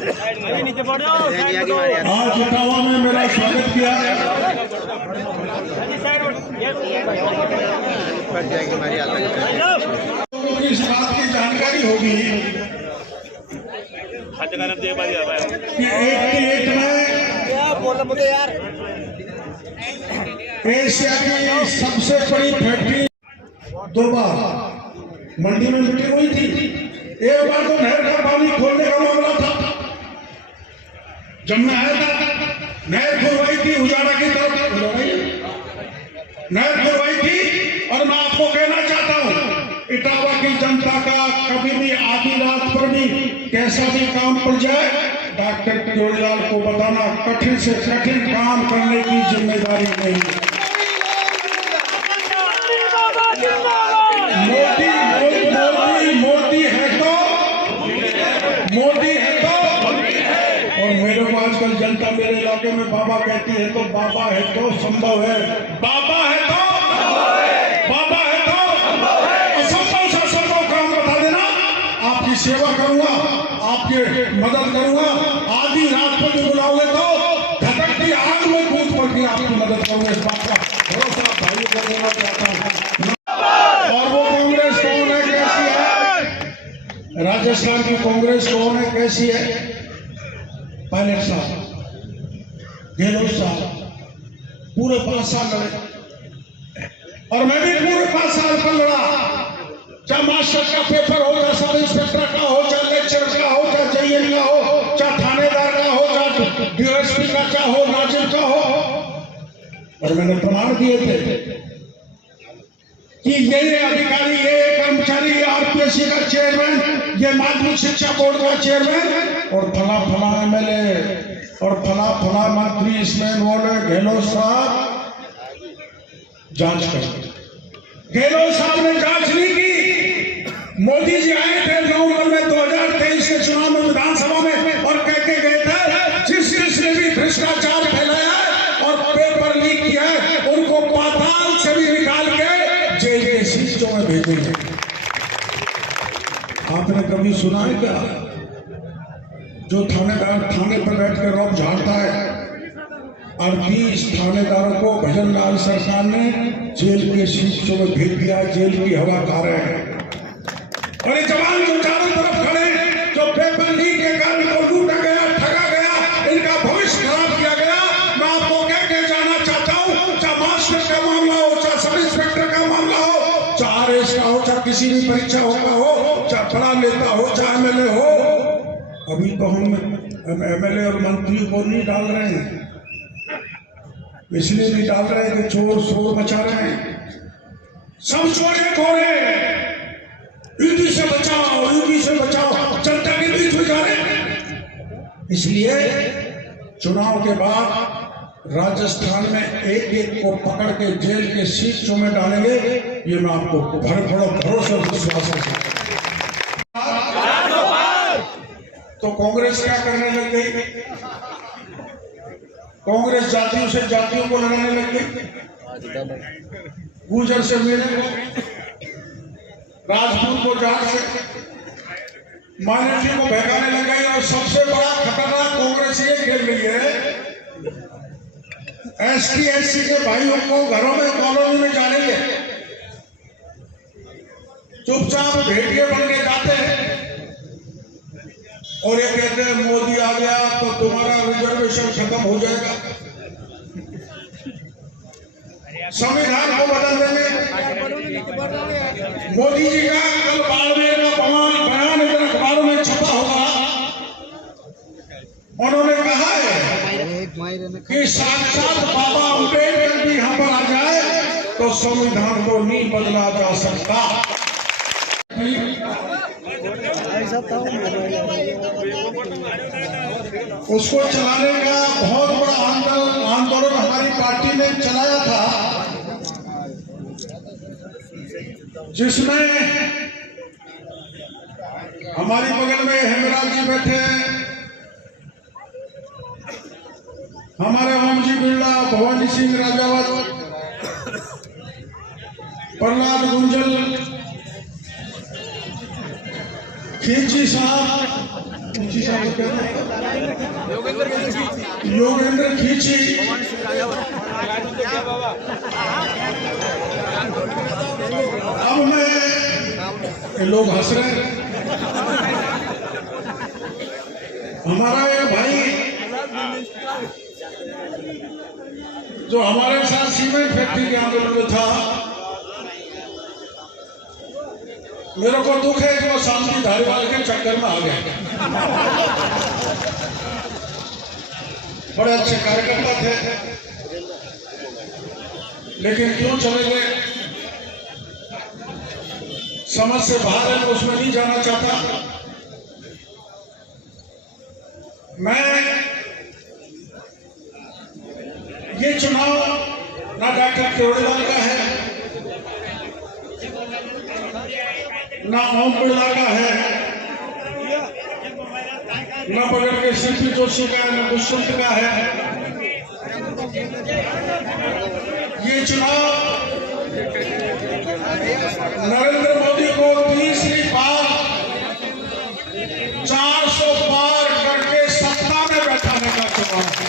आज इटावा में मेरा स्वागत किया। लोगों की इस बात की जानकारी होगी कि 88 में एशिया की सबसे बड़ी फैक्ट्री 2 बार मंडी में मीटिंग हुई थी। एक बार तो नहर का पानी खोलने का मामला था, जब मैं आया था नहर खुलवाई थी उजाड़ा की तरफ, नहर खुलवाई थी। और मैं आपको कहना चाहता हूं, इटावा की जनता का कभी भी आधी रात पर भी कैसा भी काम पड़ जाए, डॉक्टर केजरीवाल को बताना कठिन से कठिन काम करने की जिम्मेदारी नहीं है। मोदी है तो और मेरे को आजकल जनता मेरे इलाके में बाबा कहती है, तो बाबा है तो संभव है, बाबा है तो असंभव से असंभव काम बता देना। आपकी सेवा करूंगा, आपकी मदद करूंगा, आधी रात को जो बुलाओगे तो धधकती आग में कूद पड़ के आपकी मदद करूंगा। इस बात का भरोसा भाई को देना चाहता हूँ। और वो कांग्रेस कौन है, कैसी है? राजस्थान की कांग्रेस कौन है, कैसी है? पायलट साहब, गहलोत साहब पूरे 5 साल लड़े और मैं भी पूरे 5 साल पर लड़ा। चाहे मास्टर का पेपर हो, चाहे सब इंस्पेक्टर का हो, चाहे लेक्चर का हो, चाहे जेईएन का हो, चाहे थानेदार का हो, चाहे डीएसपी का चाहे हो, नाजिर का हो। और मैंने प्रमाण दिए थे कि ये अधिकारी, ये कर्मचारी, ये आरपीएससी का चेयरमैन, ये माध्यमिक शिक्षा बोर्ड का चेयरमैन और फला फला एमएलए और फला फला मंत्री इसमें इन्वॉल्व है। गहलोत साहब जांच कर। गहलोत साहब ने जांच नहीं की। मोदी जी आए थे नवंबर में 2023 के चुनाव में विधानसभा में और कह के गए थे, जिसने भी भ्रष्टाचार फैलाया और पेपर लीक किया है उनको पाताल से भी निकाल के जेल के सीटों में भेजेंगे। आपने कभी सुना है क्या जो थानेदार थाने पर बैठ कर रौब झाड़ता है? 38 थानेदारों को भजन लाल सरकार ने जेल के सीटों में भेज दिया, जेल की हवा खा रहे हैं। और ये जवान जो चारों तरफ खड़े, जो पेपर लीक के कारण को लूटा गया, ठगा गया, इनका भविष्य खराब किया गया, मैं आपको कह के जाना चाहता हूँ, चाहे मास्टर का मामला हो, चाहे सब इंस्पेक्टर का मामला हो, चाहे आरएस का हो, चाहे किसी भी परीक्षा होगा हो, चाहे बड़ा नेता हो, चाहे एमएलए हो। अभी तो हम एमएलए और मंत्री को नहीं डाल रहे हैं, इसलिए नहीं डाल रहे हैं कि चोर शोर मचा रहे हैं। सब चोरे खोरे, यूपी से बचाओ, यूपी से बचाओ, जनता के बीच में जा रहे हैं। इसलिए चुनाव के बाद राजस्थान में एक एक को पकड़ के जेल के सीटों में डालेंगे, ये मैं आपको भरोसा और विश्वास है। तो कांग्रेस क्या करने लग गई? कांग्रेस जातियों से जातियों को लड़ाने लग गई, गुर्जर से मेरे को, राजपूत को जाट से, माइनॉरिटी को बहकाने लग गई। और सबसे बड़ा खतरनाक कांग्रेस ये खेल रही है, एसटी एससी के भाइयों को घरों में कॉलोनी में जानेंगे, चुपचाप भेड़िए बन के जाते हैं और ये कहते हैं मोदी आ गया तो तुम्हारा रिजर्वेशन खत्म हो जाएगा, संविधान को बदल देंगे। मोदी जी का कल बाड़मेर का बयान इधर अखबारों में छपा होगा। उन्होंने कहा है कि साक्षात बाबा अम्बेडकर भी यहाँ पर आ जाए तो संविधान को नहीं बदला जा सकता। उसको चलाने का बहुत बड़ा आंदोलन हमारी पार्टी ने चलाया था, जिसमें हमारी बगल में हेमराज जी बैठे हैं, हमारे ओम जी बिरला, भवानी सिंह राजावत, प्रहलाद गुंजल, खींची साहब, ऊंची साहब क्या योगेंद्र खींची। अब मैं लोग हंस रहे हैं। हमारा एक भाई जो हमारे साथ सीमेंट फैक्ट्री के आंदोलन में था, मेरे को दुख है कि वो शांति धारीवाल के चक्कर में आ गया। बड़े अच्छे कार्यकर्ता थे, लेकिन क्यों चले गए समझ से बाहर है, मैं उसमें नहीं जाना चाहता। मैं ये चुनाव ना डॉक्टर केवड़ीलाल का है, ना ओम बिरला का है, ना बगल के शिल्पी जोशी का है, ना दुष्यंत का है। ये चुनाव नरेंद्र मोदी को तीसरी बार 400 पार करके सत्ता में बैठाने का चुनाव है।